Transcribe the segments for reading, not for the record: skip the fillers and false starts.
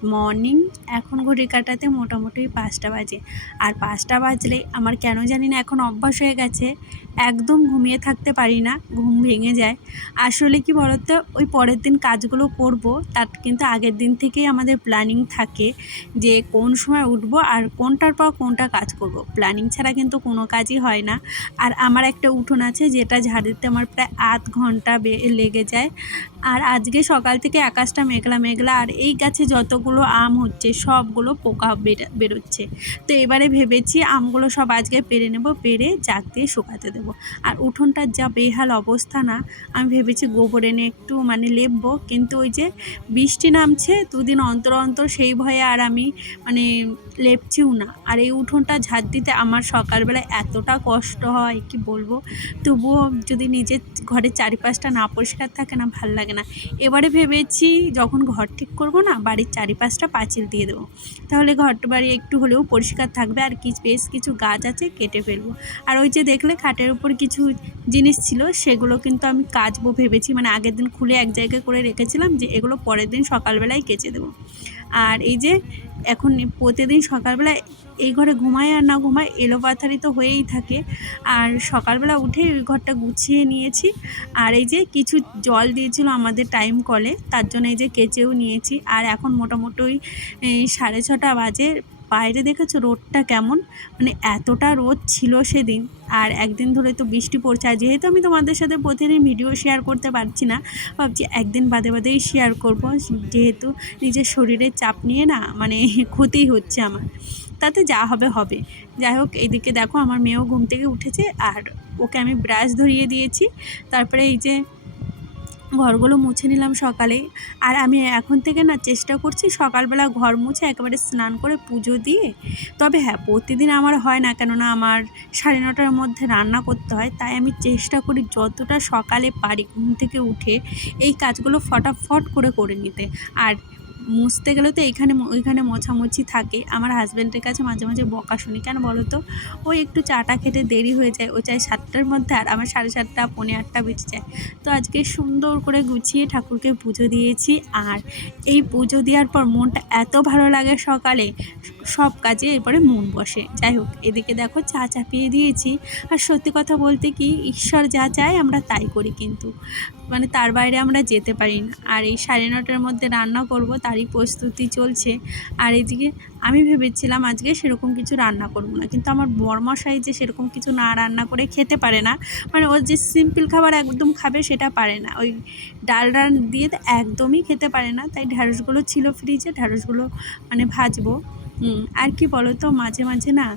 Good morning. এখন ঘড়ির কাঁটাতে মোটামুটি 5টা বাজে। আর 5টা বাজলে আমার কেন জানি না এখন অভ্যাস হয়ে গেছে, একদম ঘুমিয়ে থাকতে পারি না, ঘুম ভেঙে যায়। আসলে কি বলতো, ওই পরের দিন কাজগুলো করব, তার কিন্তু আগের দিন থেকেই আমাদের প্ল্যানিং থাকে যে কোন সময় উঠবো আর কোনটার পর কোনটা কাজ করব। প্ল্যানিং ছাড়া কিন্তু কোনো কাজই হয় না। আর আমার একটা উঠোন আছে যেটা ঝাড় দিতে আমার প্রায় আধ ঘন্টা লেগে যায়। আর আজকে সকাল থেকে আকাশটা মেঘলা মেঘলা, আর এই গাছে যতগুলো আম হচ্ছে সবগুলো পোকা বেরোচ্ছে। তো এবারে ভেবেছি আমগুলো সব আজকে পেড়ে নেব, পেড়ে জাগ দিয়ে শুকাতে দেবো। আর উঠোনটার যা বেহাল অবস্থা না, আমি ভেবেছি গোবর এনে একটু লেপবো, কিন্তু ওই যে বৃষ্টি নামছে দুদিন অন্তর অন্তর, সেই ভয়ে আর আমি লেপছিও না। আর এই উঠোনটা ঝাড় দিতে আমার সকালবেলায় এতটা কষ্ট হয় কি বলবো। তবুও যদি নিজের ঘরের চারিপাশটা না পরিষ্কার থাকে না, ভাল লাগে না। এবারে ভেবেছি যখন ঘর ঠিক করব না, বাড়ির চারিপাশটা পাঁচিল দিয়ে দেবো, তাহলে ঘর বাড়ি একটু হলেও পরিষ্কার থাকবে। আর বেশ কিছু গাছ আছে, কেটে ফেলবো। আর ওই যে দেখলে খাটের উপর কিছু জিনিস ছিল, সেগুলো কিন্তু আমি কাচবো ভেবেছি, আগের দিন খুলে এক জায়গায় করে রেখেছিলাম যে এগুলো পরের দিন সকালবেলায় কেচে দেবো। আর এই যে এখন প্রতিদিন সকালবেলায় এই ঘরে ঘুমায় আর না ঘুমায় এলোপাথারি তো হয়েই থাকে। আর সকালবেলা উঠে ওই ঘরটা গুছিয়ে নিয়েছি। আর এই যে কিছু জল দিয়েছিল আমাদের টাইম কলে, তার জন্য এই যে কেচেও নিয়েছি। আর এখন মোটামুটি ওই 6:30 বাজে। বাইরে দেখেছো রোদটা কেমন, এতটা রোদ ছিল সেদিন। আর একদিন ধরে তো বৃষ্টি পড়ছে। আর যেহেতু আমি তোমাদের সাথে প্রতিদিন ভিডিও শেয়ার করতে পারছি না, ভাবছি একদিন বাদে বাদেই শেয়ার করব, যেহেতু নিজের শরীরের চাপ নিয়ে না ক্ষতি হচ্ছে আমার, তাতে যা হবে হবে। যাই হোক, এইদিকে দেখো আমার মেয়েও ঘুম থেকে উঠেছে, আর ওকে আমি ব্রাশ ধরিয়ে দিয়েছি। তারপরে এই যে ঘরগুলো মুছে নিলাম সকালে। আর আমি এখন থেকে না চেষ্টা করছি সকালবেলা ঘর মুছে একেবারে স্নান করে পুজো দিয়ে। তবে হ্যাঁ, প্রতিদিন আমার হয় না, কেননা আমার 9:30টার মধ্যে রান্না করতে হয়। তাই আমি চেষ্টা করি যতটা সকালে পারি ঘুম থেকে উঠে এই কাজগুলো ফটাফট করে নিতে। আর মুছতে গেলে তো ওইখানে মোছামুছি থাকে। আমার হাজব্যান্ডের কাছে মাঝে মাঝে বকা শুনি, কেন বলো তো, ওই একটু চাটা খেতে দেরি হয়ে যায়, ও চাই 7টার মধ্যে, আর আমার 7:30 পৌনে 8টা বেজে যায়। তো আজকে সুন্দর করে গুছিয়ে ঠাকুরকে পুজো দিয়েছি। আর এই পুজো দেওয়ার পর মনটা এত ভালো লাগে, সকালে সব কাজে এরপরে মন বসে। যাই হোক, এদিকে দেখো চা চাপিয়ে দিয়েছি। আর সত্যি কথা বলতে কি, ঈশ্বর যা চায় আমরা তাই করি, কিন্তু তার বাইরে আমরা যেতে পারি না। আর এই 9:30টার মধ্যে রান্না করব, তারই প্রস্তুতি চলছে। আর এদিকে আমি ভেবেছিলাম আজকে সেরকম কিছু রান্না করব না, কিন্তু আমার বরমশাই যে সেরকম কিছু না রান্না করে খেতে পারে না, ওর যে সিম্পল খাবার একদম খাবে সেটা পারে না, ওই ডাল দিয়ে তো একদমই খেতে পারে না। তাই ঢ্যাঁড়সগুলো ছিল ফ্রিজে, ঢ্যাঁড়সগুলো ভাজবো। আর কি বলো তো, মাঝে মাঝে না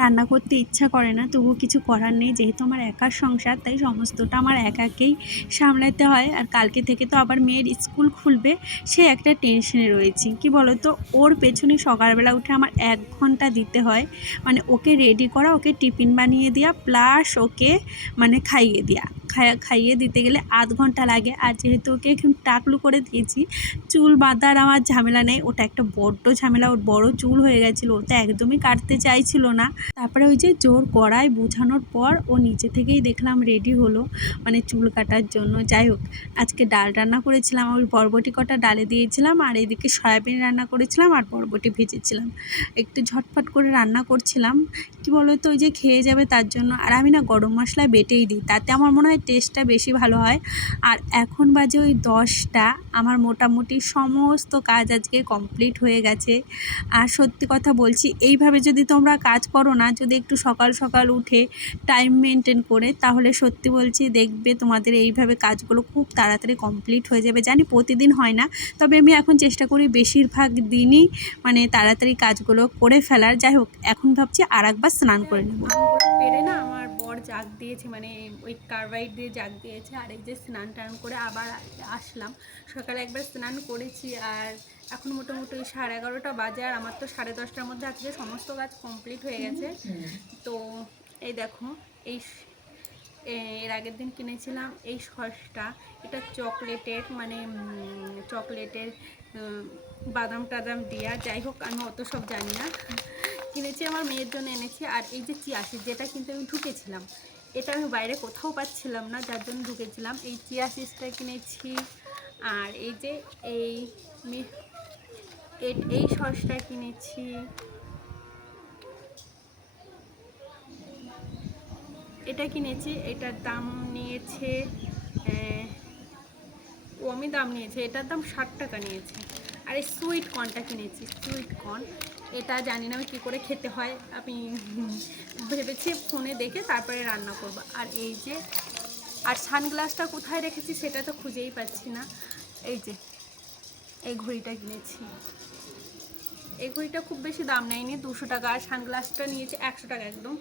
রান্না করতে ইচ্ছা করে না, তবুও কিছু করার নেই। যেহেতু আমার একার সংসার, তাই সমস্তটা আমার একাকেই সামলাতে হয়। আর কালকে থেকে তো আবার মেয়ের স্কুল খুলবে, সে একটা টেনশনে রয়েছি। কি বলো তো, ওর পেছনে সকালবেলা উঠে আমার 1 ঘন্টা দিতে হয়। ওকে রেডি করা, ওকে টিফিন বানিয়ে দেওয়া, প্লাস ওকে খাইয়ে দেওয়া। খাইয়ে দিতে গেলে আধ ঘন্টা লাগে। আর যেহেতু ওকে এখন টাকলু করে দিয়েছি, চুল বাঁধার আমার ঝামেলা নেই। ওটা একটা বড্ড ঝামেলা, ওর বড় চুল হয়ে গেছিলো, ও তো একদমই কাটতে চাইছিল না। তারপরে ওই যে জোর কড়াই বোঝানোর পর ও নিচে থেকেই দেখলাম রেডি হলো, চুল কাটার জন্য। যাই হোক, আজকে ডাল রান্না করেছিলাম, ওই বরবটি কটা ডালে দিয়েছিলাম। আর এদিকে সয়াবিন রান্না করেছিলাম, আর বরবটি ভেজেছিলাম। একটু ঝটপট করে রান্না করছিলাম, কি বলো তো, ওই যে খেয়ে যাবে তার জন্য। আর আমি না গরম মশলা বেটেই দিই, তাতে আমার মনে হয় টেস্টটা বেশি ভালো হয়। আর এখন বাজে ওই 10টা, আমার মোটামুটি সমস্ত কাজ আজকে কমপ্লিট হয়ে গেছে। আর সত্যি কথা বলছি, এইভাবে যদি তোমরা কাজ করো না, যদি একটু সকাল সকাল উঠে টাইম মেনটেন করে, তাহলে সত্যি বলছি দেখবে তোমাদের এইভাবে কাজগুলো খুব তাড়াতাড়ি কমপ্লিট হয়ে যাবে। জানি প্রতিদিন হয় না, তবে আমি এখন চেষ্টা করি বেশিরভাগ দিনই তাড়াতাড়ি কাজগুলো করে ফেলার। যাই হোক, এখন ভাবছি আর একবার স্নান করে নেব। পেরে না আমার বর জাগ দিয়েছে, ওই কার্বাইড দিয়ে জাগ দিয়েছে। আর এই যে স্নান টান করে আবার আসলাম, সকালে একবার স্নান করেছি। আর এখন মোটামুটি 11:30টা বাজে। আর আমার তো 10:30টার মধ্যে আজকে সমস্ত কাজ কমপ্লিট হয়ে গেছে। তো এই দেখো, এর আগের দিন কিনেছিলাম এই সসটা, এটা চকলেটের চকলেটের বাদাম টাদাম দেওয়া। যাই হোক, আমি অত সব জানি না, কিনেছি আমার মেয়ের জন্য এনেছি। আর এই যে চিয়া সিড, যেটা কিন্তু আমি ঢুকেছিলাম, এটা আমি বাইরে কোথাও পাচ্ছিলাম না, যার জন্য ঢুকেছিলাম। এই চিয়া সিডটা কিনেছি। আর এই যে এই সসটা কিনেছি, এটা কিনেছি, এটার দাম নিয়েছে কমই দাম নিয়েছে, এটার দাম 60 টাকা নিয়েছে। আর এই সুইট কর্নটা কিনেছি, সুইট কর্ন, এটা জানি না আমি কী করে খেতে হয়, আমি ভেবেছি ফোনে দেখে তারপরে রান্না করব। আর এই যে, আর সানগ্লাসটা কোথায় রেখেছি সেটা তো খুঁজেই পাচ্ছি না। এই যে এই ঘড়িটা কিনেছি, এই ঘড়িটা খুব বেশি দাম নেয়নি, 200 টাকা। আর সানগ্লাসটা নিয়েছে 100 টাকা একদম।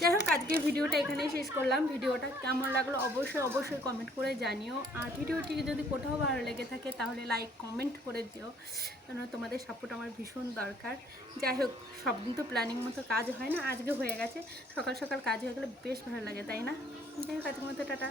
যাই হোক, আজকে ভিডিওটা এখানেই শেষ করলাম। ভিডিওটা কেমন লাগলো অবশ্যই কমেন্ট করে জানিও। আর ভিডিওটি যদি কোথাও ভালো লেগে থাকে তাহলে লাইক কমেন্ট করে দিও, কেন তোমাদের সাপোর্ট আমার ভীষণ দরকার। যাই হোক, সব দিন তো প্ল্যানিং মতো কাজ হয় না, আজকে হয়ে গেছে। সকাল সকাল কাজ হয়ে গেলে বেশ ভালো লাগে, তাই না? যাই হোক, আজকের মতো টাটা।